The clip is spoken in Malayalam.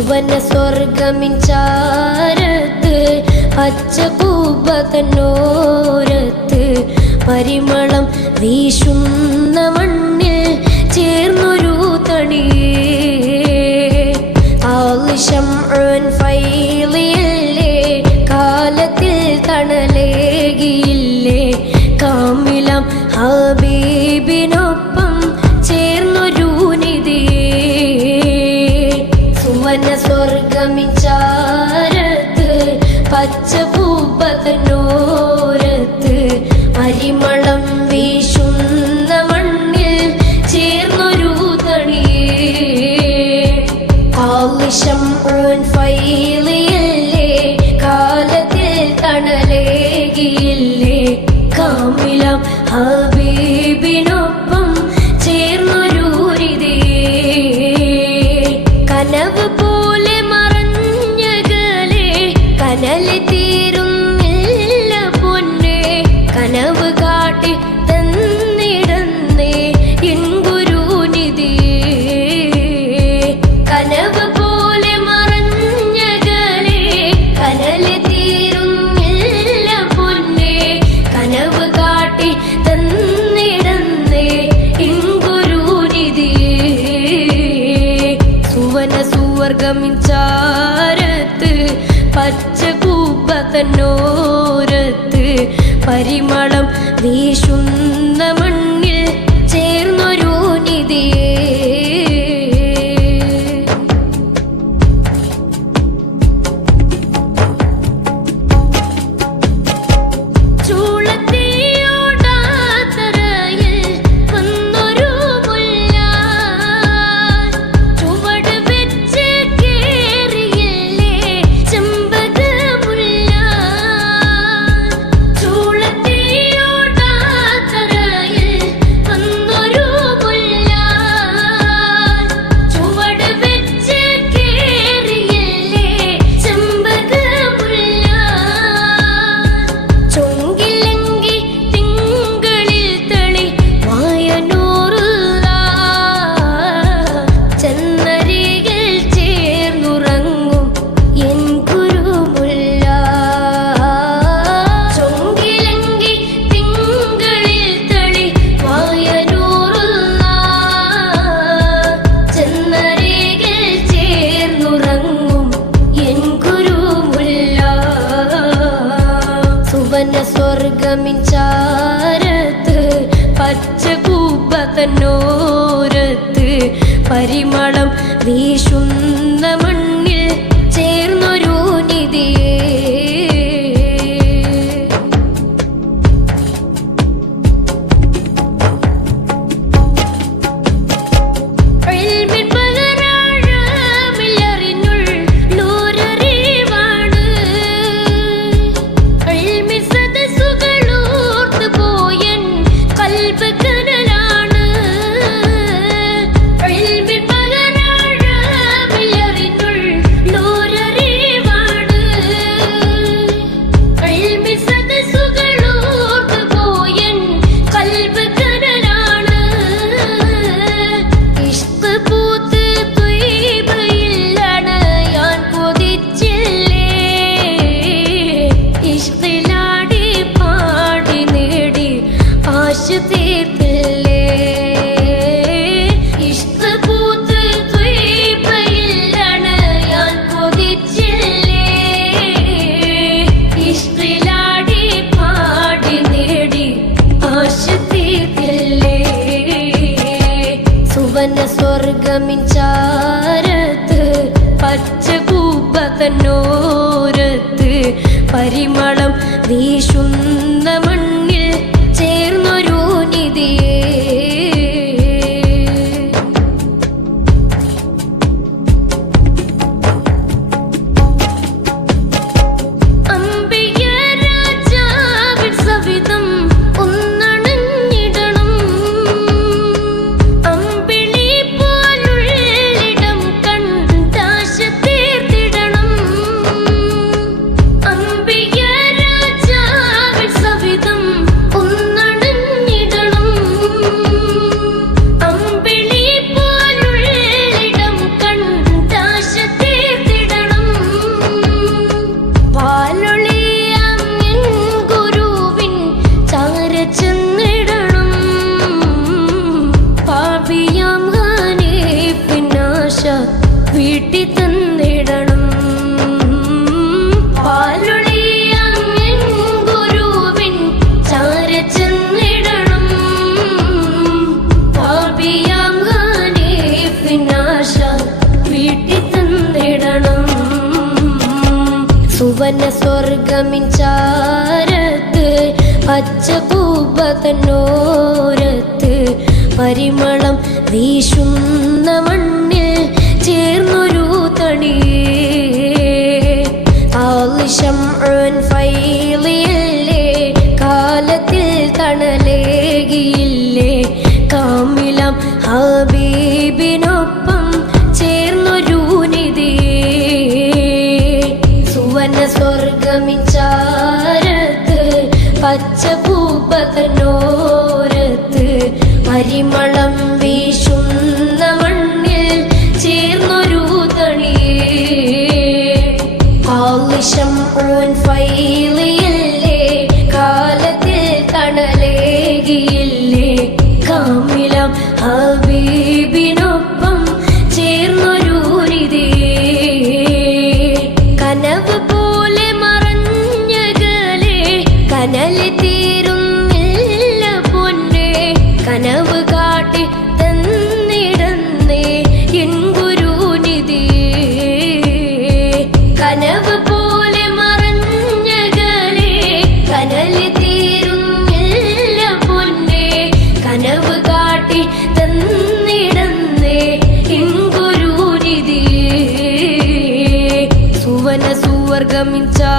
സുവന സ്വർഗമിഞ്ചാരത്ത് പച്ചക്കൂബതന്നോരത്ത് പരിമളം വീശുന്ന മണ്ണിൽ ചേർന്നൊരു തണിയേ ആലിശംഉൻ ഫൈലിയല്ലേ കാലത്തിൽ തണലേകിയില്ലേ കാമിലം ഹബീബിനൊപ്പം ചേർന്നൊരു നിധിയേ സുവന സ്വർഗമിഞ്ചാരത്ത് പച്ചപ്പൂപ്പതന്നോരത്ത് പരിമളം വീശുന്ന മണ്ണിൽ ചേർന്നൊരു തണിയേ ആലിശംഉൻ ഫൈലിയല്ലേ കാലത്തിൽ തണലേകിയില്ലേ കാമിലം ഹബീബിനൊപ്പം ചേർന്നൊരു നിധിയേ കനവ് പോലെ മറഞ്ഞകലെ കനല് തീരുന്നില്ല പൊന്നെ കനവ് കാട്ടി തന്നിടന്നേ എൻ ഗുരുനിധിയേ കനവ് പോലെ മറഞ്ഞകലെ കനല് തീരുന്നില്ല പൊന്നെ കനവ് കാട്ടി തന്നിടന്നേ എൻ ഗുരുനിധിയേ സുവന സുവർഗമിഞ്ചാരത്ത് പച്ചക്കൂബതന്നോരത്ത് പരിമളം വീശുന്ന മണ്ണിൽ ചേർന്നൊരു നിധിയേ സ്വർഗമിഞ്ചാരത്ത് പച്ചക്കൂബതന്നോരത്ത് പരിമളം വീശുന്ന മണ്ണിൽ ചേർന്നൊരു നിധിയേ സ്വർഗമിഞ്ചാരത്ത് പച്ചക്കൂബതന്നോരത്ത് പരിമളം വീശുന്ന മണ്ണിൽ ചേർന്നൊരു നിധിയേ ഒന്നണഞ്ഞിടണം അമ്പിളി പോലുള്ള സ്വർഗമിൻചാരത്ത് പച്ചപ്പൂപ്പതന്നോരത്ത് പരിമളം വീശുന്ന മണ്ണിൽ ചേർന്നൊരു തണിയേ ആലിശംഉൻ ഫൈലിയല്ലേ കാലത്തിൽ തണലേകിയില്ലേ കാമിലം ഹബീബിനൊപ്പം ചേർന്നൊരു നിധിയേ സുവന സ്വർഗമിൻചാരത്ത് പച്ചപ്പൂപ്പതന്നോരത്ത് പരിമളം വീശുന്ന മണ്ണിൽ ചേർന്നൊരു തണിയേ ആലിശംഉൻ ഫൈലിയല്ലേ കാലത്തിൽ തണലേകിയില്ലേ കാമിലം ഹബീബിനൊപ്പം ചേർന്നൊരു നിധിയേ കനവ് പോലെ മറഞ്ഞകലെ കനല് തീരുന്നില്ല പൊന്നെ കനവ് കാട്ടി തന്നിടന്നേ എൻ ഗുരുനിധിയേ കനവ് പോലെ മറഞ്ഞകലെ കനല് തീരുന്നില്ല പൊന്നെ കനവ് കാട്ടി തന്നിടന്നേ എൻ ഗുരുനിധിയേ സുവന സുവർഗമിൻചാ